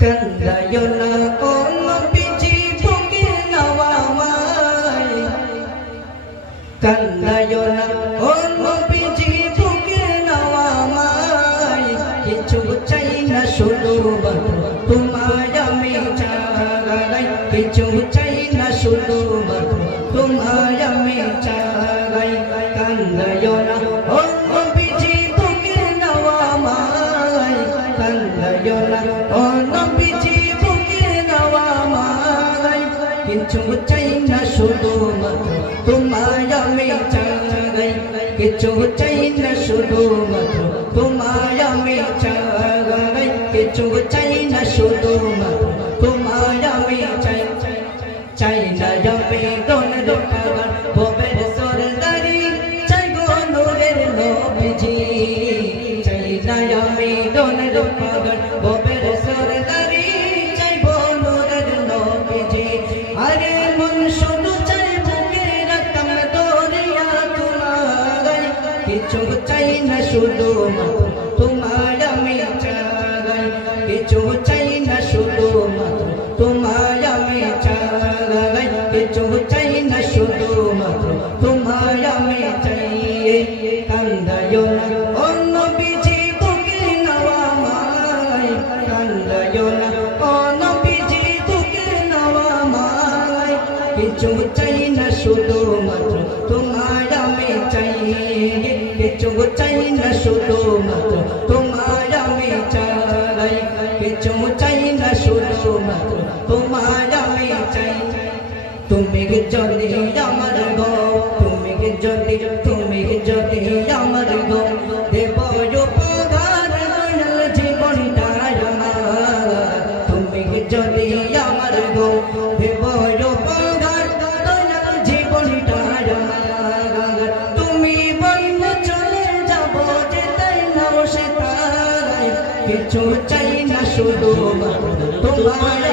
কান্দায় না ও নবীজি বুকে নওয়ামায় কান্দায় না ও নবীজি বুকে নওয়ামায় কিছু চাই না শুধু তোমায় আমি চাই কিছু চাই না শুধু তোমায় আমি চাই কান্দায় না ও নবীজি বুকে নওয়ামায় কান্দায় না ও কিছু চাই না শুধু তোমায় আমি চাই কিছু চাই না শুধু তোমায় আমি চাই কিছু চাই না শুধু তোমায় আমি চাই চাই না যাবে দোন দোকান। ভবের সরদারি, চাই গো নূরের নবীজি। চাই না আমি দোন দোকান। কিছু চাই না শুধু তোমার আমি চাই কিছু চাই না শুধু তোমার আমি চাই কিছু চাই না শুধু তোমার আমি চাই কান্দায় না। অন্য বিজি বুকে নওয়ামায় কান্দায় না। অন্য বিজি বুকে নওয়ামায় কিছু চাই না শুধু মাত্র তোমার কিছু চাই না শুধু মাত্র তোমার আমি চাই। কিছু চাই না শুধু মাত্র তোমার আমি চাই। তুমি যদি আমার গো, তুমি যদি তুমি যদি আমার গো। দেব উপকার জীবনটা আমার। তুমি যদি আমার গো দেব উপকার জীবনটা যেতে নাও সে তাই কিছু চাই না শুধু তোমার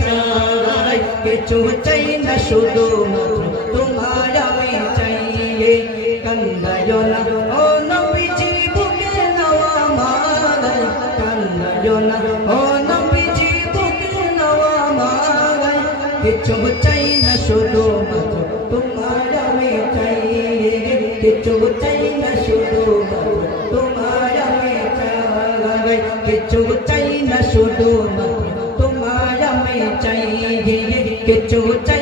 চাই, কিছু চাই না শুধু তোমার চাই কান্দায় না। ও নবীজি বুকে নওয়া মালাই কান্দায় না। ও নবীজি বুকে নওয়া মালাই কিছু চাই না শুধু তোমার চাই কিছু চাই না শুধু তোমার আমি কিছু চাই না শুধু তোমার আমি চাই। কিছু চাই